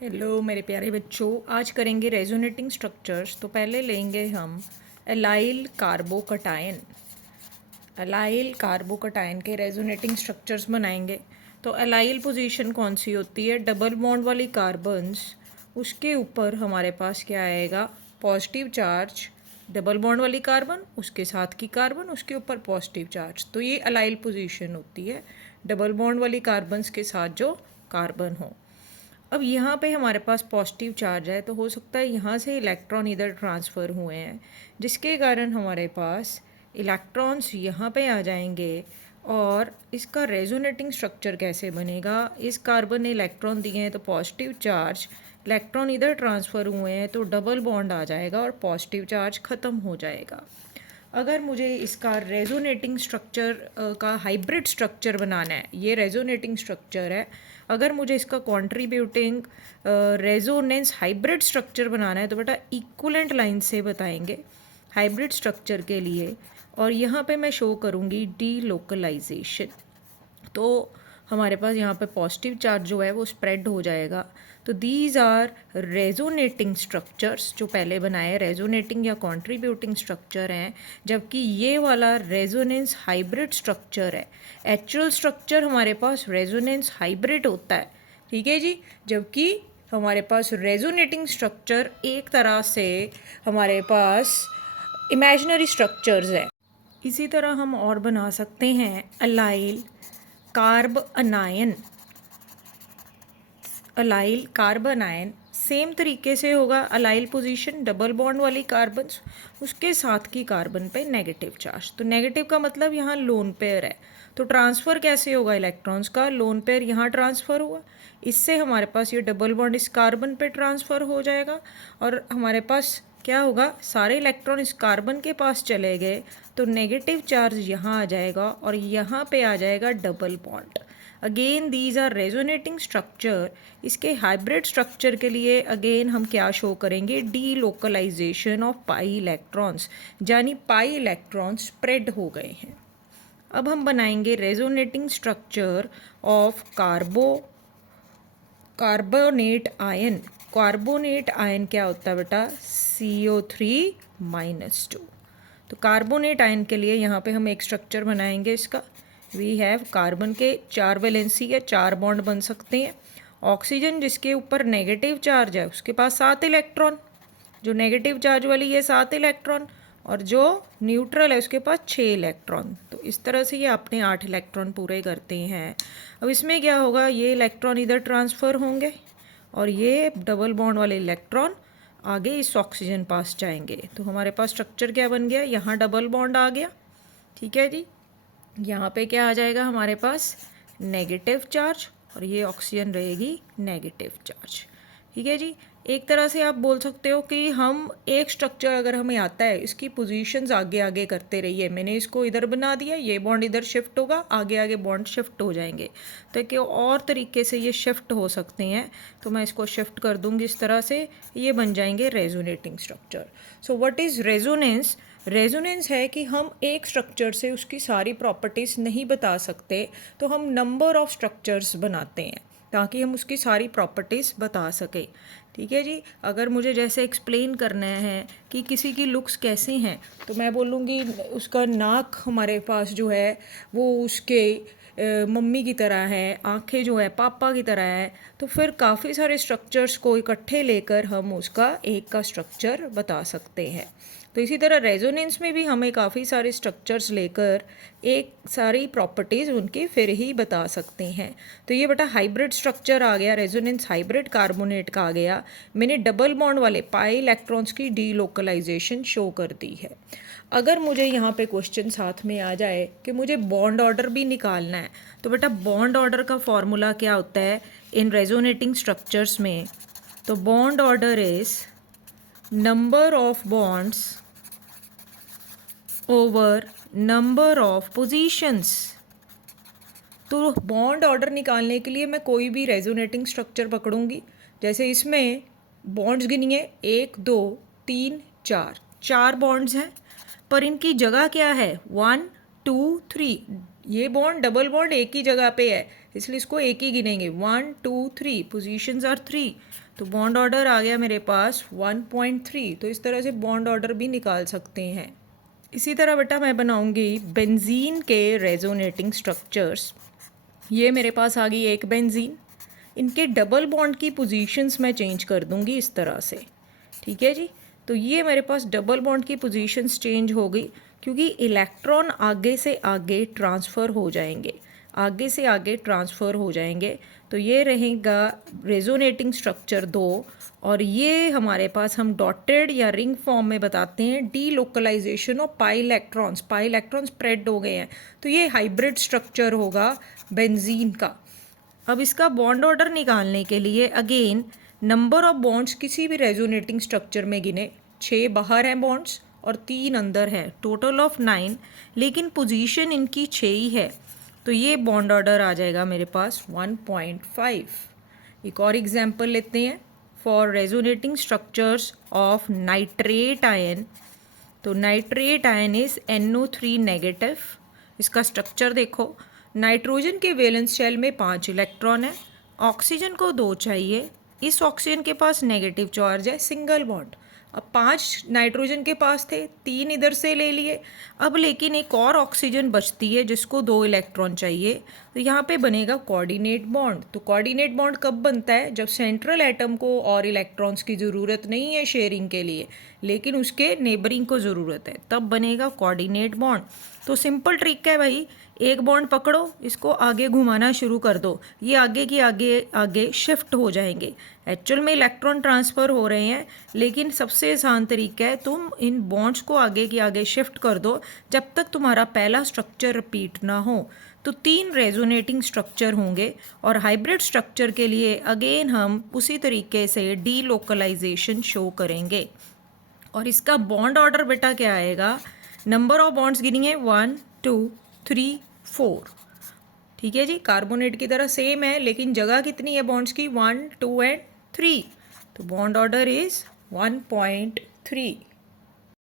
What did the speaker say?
Hello मेरे प्यारे बच्चों, आज करेंगे रेजोनेटिंग स्ट्रक्चर्स। तो पहले लेंगे हम एलाइल कार्बोकटायन। एलाइल कार्बोकटायन के रेजोनेटिंग स्ट्रक्चर्स बनाएंगे। तो एलाइल पोजीशन कौन सी होती है? डबल बॉन्ड वाली कार्बन्स, उसके ऊपर हमारे पास क्या आएगा? Positive charge. डबल बॉन्ड वाली कार्बन, उसके साथ की कार्बन, उसके ऊपर पॉजिटिव चार्ज। तो ये एलाइल पोजीशन होती है, डबल बॉन्ड वाली कार्बन्स के साथ जो कार्बन हो। अब यहाँ पे हमारे पास पॉजिटिव चार्ज है, तो हो सकता है यहाँ से इलेक्ट्रॉन इधर ट्रांसफ़र हुए हैं, जिसके कारण हमारे पास इलेक्ट्रॉन्स यहाँ पे आ जाएंगे। और इसका रेजोनेटिंग स्ट्रक्चर कैसे बनेगा? इस कार्बन ने इलेक्ट्रॉन दिए हैं तो पॉजिटिव चार्ज, इलेक्ट्रॉन इधर ट्रांसफ़र हुए हैं तो डबल बॉन्ड आ जाएगा और पॉजिटिव चार्ज ख़त्म हो जाएगा। अगर मुझे इसका रेजोनेटिंग स्ट्रक्चर का हाइब्रिड स्ट्रक्चर बनाना है, ये रेजोनेटिंग स्ट्रक्चर है, अगर मुझे इसका कॉन्ट्रीब्यूटिंग रेजोनेंस हाइब्रिड स्ट्रक्चर बनाना है तो बेटा इक्वलेंट लाइन से बताएंगे हाइब्रिड स्ट्रक्चर के लिए। और यहाँ पे मैं शो करूँगी डी लोकलाइजेशन। तो हमारे पास यहाँ पे पॉजिटिव चार्ज जो है वो स्प्रेड हो जाएगा। तो दीज आर रेजोनेटिंग स्ट्रक्चर्स जो पहले बनाए, रेजोनेटिंग या कॉन्ट्रीब्यूटिंग स्ट्रक्चर हैं, जबकि ये वाला रेजोनेंस हाइब्रिड स्ट्रक्चर है। एक्चुअल स्ट्रक्चर हमारे पास रेजोनेंस हाइब्रिड होता है, ठीक है जी, जबकि हमारे पास रेजोनेटिंग स्ट्रक्चर एक तरह से हमारे पास इमेजिनरी स्ट्रक्चर्स है। इसी तरह हम और बना सकते हैं allyl carb अनायन। Allyl carbon ion same तरीके से होगा। अलाइल पोजीशन, डबल बॉन्ड वाली कार्बन, उसके साथ की कार्बन पे नेगेटिव चार्ज। तो नेगेटिव का मतलब यहाँ लोन पेयर है। तो ट्रांसफ़र कैसे होगा इलेक्ट्रॉन्स का? लोन पेयर यहाँ ट्रांसफ़र हुआ, इससे हमारे पास ये डबल बॉन्ड इस कार्बन पे ट्रांसफ़र हो जाएगा और हमारे पास क्या होगा? सारे इलेक्ट्रॉन इस कार्बन के पास चले गए तो नेगेटिव चार्ज यहाँ आ जाएगा और यहाँ पे आ जाएगा double bond. Again these are resonating structure. इसके हाइब्रिड स्ट्रक्चर के लिए अगेन हम क्या शो करेंगे? Delocalization of pi electrons, यानी पाई इलेक्ट्रॉन्स स्प्रेड हो गए हैं। अब हम बनाएंगे resonating structure of carbonate ion. Carbonate ion क्या होता है बेटा? CO3-2। तो कार्बोनेट आयन के लिए यहाँ पे हम एक स्ट्रक्चर बनाएंगे इसका। वी हैव कार्बन के 4 वैलेंसी या 4 बॉन्ड बन सकते हैं। ऑक्सीजन जिसके ऊपर नेगेटिव चार्ज है उसके पास 7 इलेक्ट्रॉन, जो नेगेटिव चार्ज वाली ये 7 इलेक्ट्रॉन, और जो न्यूट्रल है उसके पास 6 इलेक्ट्रॉन। तो इस तरह से ये अपने 8 इलेक्ट्रॉन पूरे करते हैं। अब इसमें क्या होगा? ये इलेक्ट्रॉन इधर ट्रांसफ़र होंगे और ये डबल बॉन्ड वाले इलेक्ट्रॉन आगे इस ऑक्सीजन पास जाएंगे। तो हमारे पास स्ट्रक्चर क्या बन गया? यहाँ डबल बॉन्ड आ गया, ठीक है जी। यहाँ पे क्या आ जाएगा हमारे पास? नेगेटिव चार्ज, और ये ऑक्सीजन रहेगी नेगेटिव चार्ज, ठीक है जी। एक तरह से आप बोल सकते हो कि हम एक स्ट्रक्चर अगर हमें आता है, इसकी पोजीशंस आगे आगे करते रहिए। मैंने इसको इधर बना दिया, ये बॉन्ड इधर शिफ्ट होगा, आगे आगे बॉन्ड शिफ्ट हो जाएंगे। तो कि और तरीके से ये शिफ्ट हो सकते हैं, तो मैं इसको शिफ्ट कर दूँगी इस तरह से, ये बन जाएंगे resonating structure. So what is resonance? Resonance है कि हम एक स्ट्रक्चर से उसकी सारी प्रॉपर्टीज़ नहीं बता सकते, तो हम नंबर ऑफ़ स्ट्रक्चर्स बनाते हैं ताकि हम उसकी सारी प्रॉपर्टीज़ बता सकें, ठीक है जी। अगर मुझे जैसे एक्सप्लेन करना है कि किसी की लुक्स कैसे हैं, तो मैं बोलूँगी उसका नाक हमारे पास जो है वो उसके मम्मी की तरह है, आँखें जो है पापा की तरह है। तो फिर काफ़ी सारे स्ट्रक्चर्स को इकट्ठे लेकर हम उसका एक का स्ट्रक्चर बता सकते हैं। तो इसी तरह रेजोनेंस में भी हमें काफ़ी सारे स्ट्रक्चर्स लेकर एक सारी प्रॉपर्टीज़ उनकी फिर ही बता सकते हैं। तो ये बेटा हाइब्रिड स्ट्रक्चर आ गया, रेजोनेंस हाइब्रिड कार्बोनेट का आ गया। मैंने डबल बॉन्ड वाले पाई इलेक्ट्रॉन्स की डी लोकलाइजेशन शो कर दी है। अगर मुझे यहाँ पे क्वेश्चन साथ में आ जाए कि मुझे बॉन्ड ऑर्डर भी निकालना है, तो बेटा बॉन्ड ऑर्डर का फॉर्मूला क्या होता है इन रेजोनेटिंग स्ट्रक्चर्स में? तो bond order is number of bonds over number of positions. तो बॉन्ड ऑर्डर निकालने के लिए मैं कोई भी रेजोनेटिंग स्ट्रक्चर पकड़ूंगी। जैसे इसमें बॉन्ड्स गिनिए, 1 2 3 4, 4 बॉन्ड्स हैं, पर इनकी जगह क्या है? 1 2 3। ये बॉन्ड डबल बॉन्ड एक ही जगह पे है, इसलिए इसको एक ही गिनेंगे, 1 2 3, पोजीशंस आर 3, तो बॉन्ड ऑर्डर आ गया मेरे पास 1.3। तो इस तरह से बॉन्ड ऑर्डर भी निकाल सकते हैं। इसी तरह बेटा मैं बनाऊंगी बेंजीन के रेजोनेटिंग स्ट्रक्चर्स। ये मेरे पास आ गई एक बेंजीन, इनके डबल बॉन्ड की पोजीशंस मैं चेंज कर दूंगी इस तरह से, ठीक है जी। तो ये मेरे पास डबल बॉन्ड की पोजीशंस चेंज हो गई क्योंकि इलेक्ट्रॉन आगे से आगे ट्रांसफ़र हो जाएंगे, आगे से आगे ट्रांसफ़र हो जाएंगे। तो ये रहेगा रेजोनेटिंग स्ट्रक्चर 2, और ये हमारे पास हम डॉटेड या रिंग फॉर्म में बताते हैं delocalization of pi electron spread हो गए हैं। तो ये हाइब्रिड स्ट्रक्चर होगा बेंजीन का। अब इसका बॉन्ड ऑर्डर निकालने के लिए अगेन नंबर ऑफ बॉन्ड्स किसी भी रेजोनेटिंग स्ट्रक्चर में गिने, 6 बाहर हैं बॉन्ड्स और 3 अंदर हैं, टोटल ऑफ 9, लेकिन पोजीशन इनकी 6 ही है। तो ये बॉन्ड ऑर्डर आ जाएगा मेरे पास 1.5। एक और एग्जांपल लेते हैं for resonating structures of nitrate ion. तो nitrate ion is NO3 negative. इसका स्ट्रक्चर देखो, नाइट्रोजन के वैलेंस शेल में 5 इलेक्ट्रॉन है, ऑक्सीजन को 2 चाहिए, इस ऑक्सीजन के पास नेगेटिव चार्ज है, सिंगल बॉन्ड। अब 5 नाइट्रोजन के पास थे, 3 इधर से ले लिए, अब लेकिन एक और ऑक्सीजन बचती है जिसको 2 इलेक्ट्रॉन चाहिए, तो यहाँ पे बनेगा कोऑर्डिनेट बॉन्ड। तो कोऑर्डिनेट बॉन्ड कब बनता है? जब सेंट्रल एटम को और इलेक्ट्रॉन्स की ज़रूरत नहीं है शेयरिंग के लिए, लेकिन उसके नेबरिंग को ज़रूरत है, तब बनेगा कोऑर्डिनेट बॉन्ड। तो सिंपल ट्रिक है भाई, एक बॉन्ड पकड़ो, इसको आगे घुमाना शुरू कर दो, ये आगे की आगे आगे शिफ्ट हो जाएंगे। एक्चुअल में इलेक्ट्रॉन ट्रांसफ़र हो रहे हैं, लेकिन सबसे आसान तरीका है तुम इन बॉन्ड्स को आगे की आगे शिफ्ट कर दो जब तक तुम्हारा पहला स्ट्रक्चर रिपीट ना हो। तो 3 रेजोनेटिंग स्ट्रक्चर होंगे, और हाइब्रिड स्ट्रक्चर के लिए अगेन हम उसी तरीके से डी लोकलाइजेशन शो करेंगे। और इसका बॉन्ड ऑर्डर बेटा क्या आएगा? नंबर ऑफ बॉन्ड्स गिनेंगे 1 2 3 4, ठीक है जी। कार्बोनेट की तरह सेम है, लेकिन जगह कितनी है बॉन्ड्स की? 1 2 एंड 3। तो बॉन्ड ऑर्डर इज 1.3।